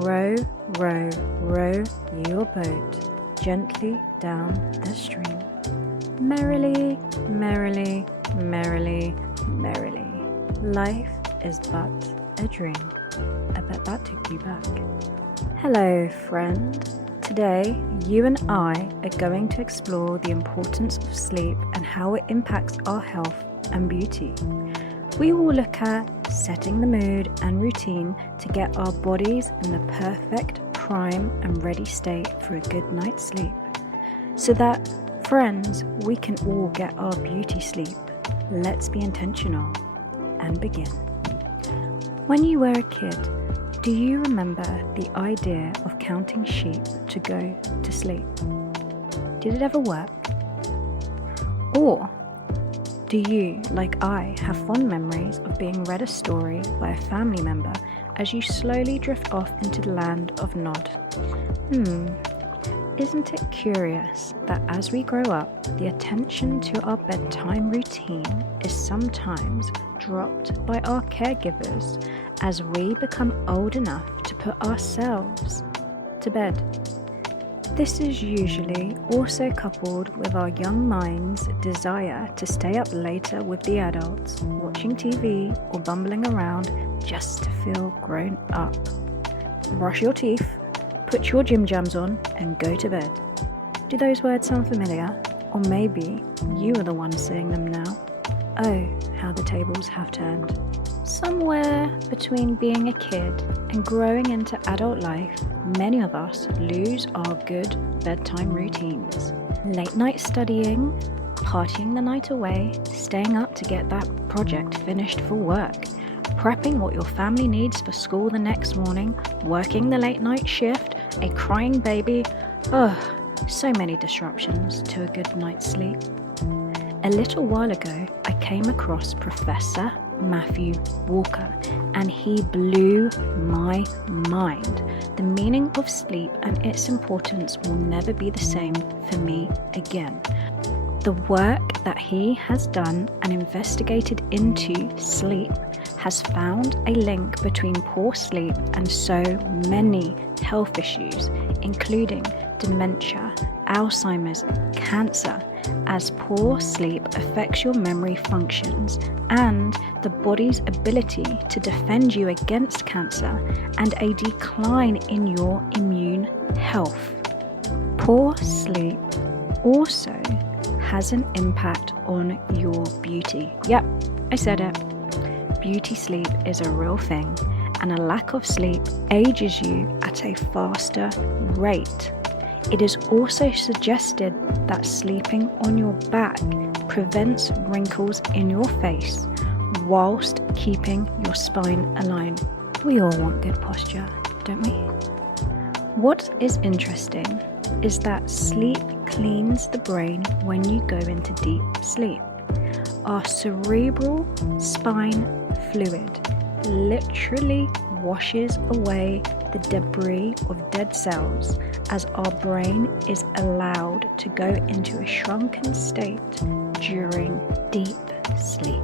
row, row, row your boat gently down the stream. Merrily, merrily, merrily, merrily. Life is but a dream. I bet that took you back. Hello, friend. Today, you and I are going to explore the importance of sleep and how it impacts our health and beauty. We will look at setting the mood and routine to get our bodies in the perfect, prime and ready state for a good night's sleep. So that, friends, we can all get our beauty sleep. Let's be intentional and begin. When you were a kid, do you remember the idea of counting sheep to go to sleep? Did it ever work? Or do you, like I, have fond memories of being read a story by a family member as you slowly drift off into the land of Nod? Isn't it curious that as we grow up, the attention to our bedtime routine is sometimes dropped by our caregivers as we become old enough to put ourselves to bed? This is usually also coupled with our young minds' desire to stay up later with the adults, watching TV or bumbling around just to feel grown up. Brush your teeth, put your gym jams on and go to bed. Do those words sound familiar? Or maybe you are the one saying them now. Oh, how the tables have turned. Somewhere between being a kid and growing into adult life, many of us lose our good bedtime routines. Late night studying, partying the night away, staying up to get that project finished for work, prepping what your family needs for school the next morning, working the late night shift, a crying baby. So many disruptions to a good night's sleep. A little while ago, I came across Professor Matthew Walker, and he blew my mind. The meaning of sleep and its importance will never be the same for me again. The work that he has done and investigated into sleep has found a link between poor sleep and so many health issues, including dementia, Alzheimer's, cancer, as poor sleep affects your memory functions and the body's ability to defend you against cancer and a decline in your immune health. Poor sleep also has an impact on your beauty. Yep, I said it. Beauty sleep is a real thing, and a lack of sleep ages you at a faster rate. It is also suggested that sleeping on your back prevents wrinkles in your face whilst keeping your spine aligned. We all want good posture, don't we? What is interesting is that sleep cleans the brain when you go into deep sleep. Our cerebral spine fluid literally washes away the debris of dead cells as our brain is allowed to go into a shrunken state during deep sleep.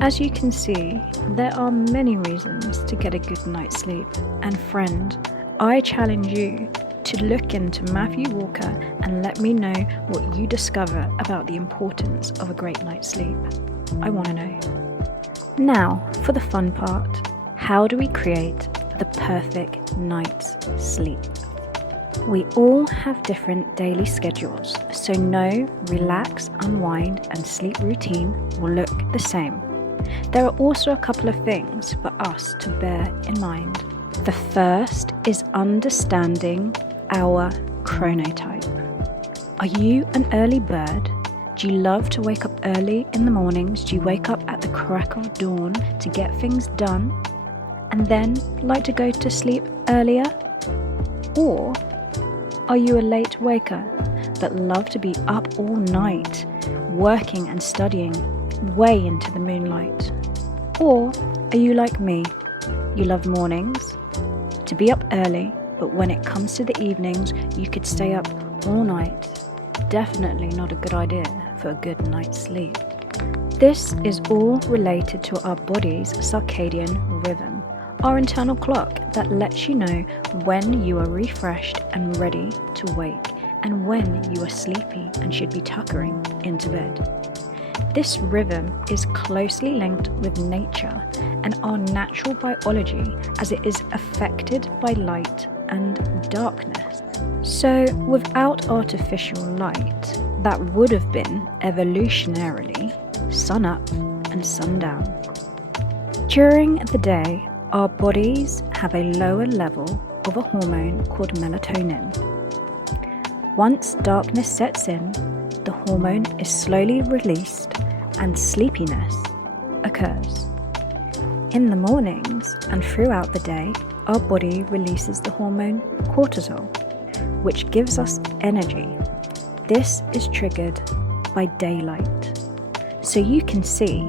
As you can see, there are many reasons to get a good night's sleep, and friend, I challenge you to look into Matthew Walker and let me know what you discover about the importance of a great night's sleep. I want to know. Now, for the fun part, how do we create the perfect night's sleep? We all have different daily schedules, so no relax, unwind and sleep routine will look the same. There are also a couple of things for us to bear in mind. The first is understanding our chronotype. Are you an early bird? Do you love to wake up early in the mornings? Do you wake up at the crack of dawn to get things done and then like to go to sleep earlier? Or are you a late waker but love to be up all night working and studying way into the moonlight? Or are you like me? You love mornings, to be up early, but when it comes to the evenings, you could stay up all night. Definitely not a good idea for a good night's sleep. This is all related to our body's circadian rhythm. our internal clock that lets you know when you are refreshed and ready to wake, and when you are sleepy and should be tuckering into bed. This rhythm is closely linked with nature and our natural biology, as it is affected by light and darkness. So without artificial light, that would have been evolutionarily sun up and sun down. During the day, our bodies have a lower level of a hormone called melatonin. Once darkness sets in, the hormone is slowly released and sleepiness occurs. In the mornings and throughout the day, our body releases the hormone cortisol, which gives us energy. This is triggered by daylight. So you can see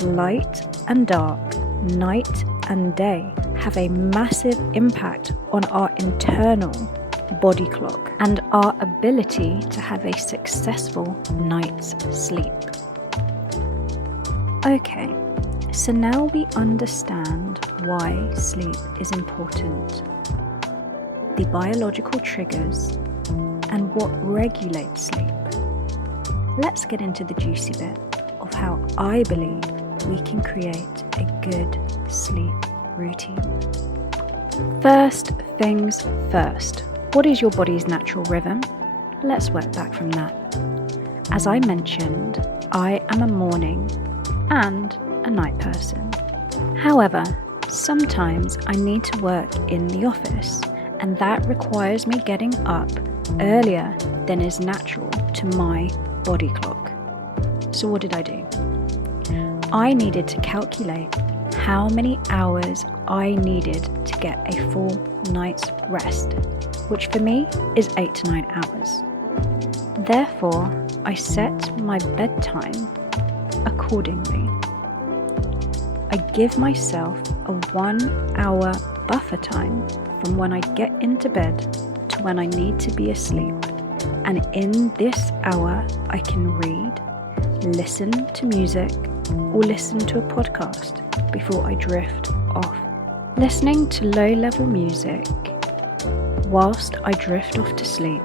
light and dark, night and day have a massive impact on our internal body clock and our ability to have a successful night's sleep. Okay, so now we understand why sleep is important, the biological triggers, and what regulates sleep. Let's get into the juicy bit of how I believe we can create a good sleep routine. First things first. What is your body's natural rhythm? Let's work back from that. As I mentioned, I am a morning and a night person. However, sometimes I need to work in the office, and that requires me getting up earlier than is natural to my body clock. So what did I do? I needed to calculate how many hours I needed to get a full night's rest, which for me is 8 to 9 hours. Therefore, I set my bedtime accordingly. I give myself a 1 hour buffer time from when I get into bed to when I need to be asleep. And in this hour, I can read, listen to music, or listen to a podcast before I drift off. Listening to low-level music whilst I drift off to sleep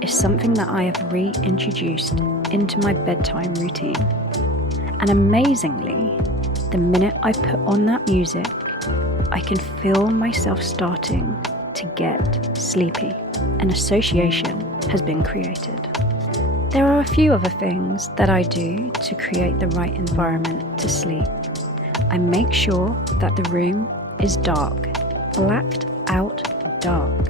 is something that I have reintroduced into my bedtime routine. And amazingly, the minute I put on that music, I can feel myself starting to get sleepy. An association has been created. There are a few other things that I do to create the right environment to sleep. I make sure that the room is dark, blacked out dark.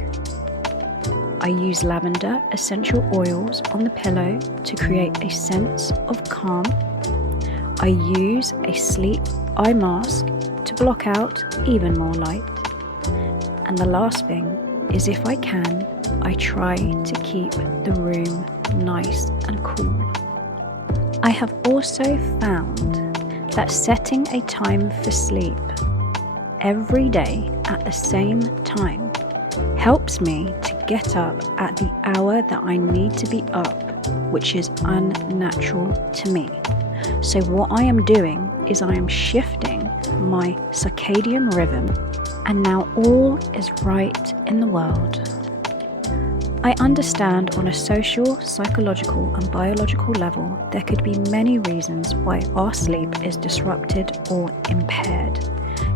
I use lavender essential oils on the pillow to create a sense of calm. I use a sleep eye mask to block out even more light. And the last thing is, if I can, I try to keep the room nice and cool. I have also found that setting a time for sleep every day at the same time helps me to get up at the hour that I need to be up, which is unnatural to me. So what I am doing is I am shifting my circadian rhythm, and now all is right in the world. I understand on a social, psychological and biological level there could be many reasons why our sleep is disrupted or impaired,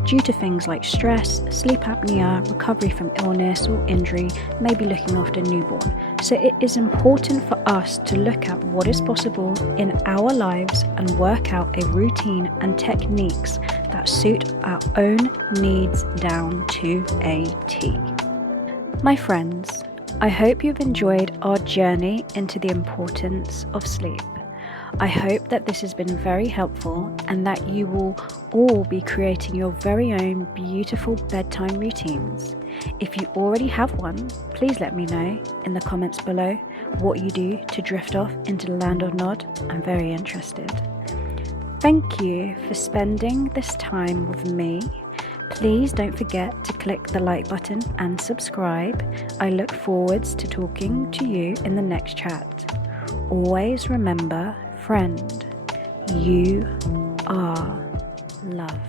due to things like stress, sleep apnea, recovery from illness or injury, maybe looking after a newborn. So it is important for us to look at what is possible in our lives and work out a routine and techniques that suit our own needs down to a T. My friends, I hope you've enjoyed our journey into the importance of sleep. I hope that this has been very helpful and that you will all be creating your very own beautiful bedtime routines. If you already have one, please let me know in the comments below what you do to drift off into the land of Nod. I'm very interested. Thank you for spending this time with me. Please don't forget to click the like button and subscribe. I look forward to talking to you in the next chat. Always remember, friend, you are love.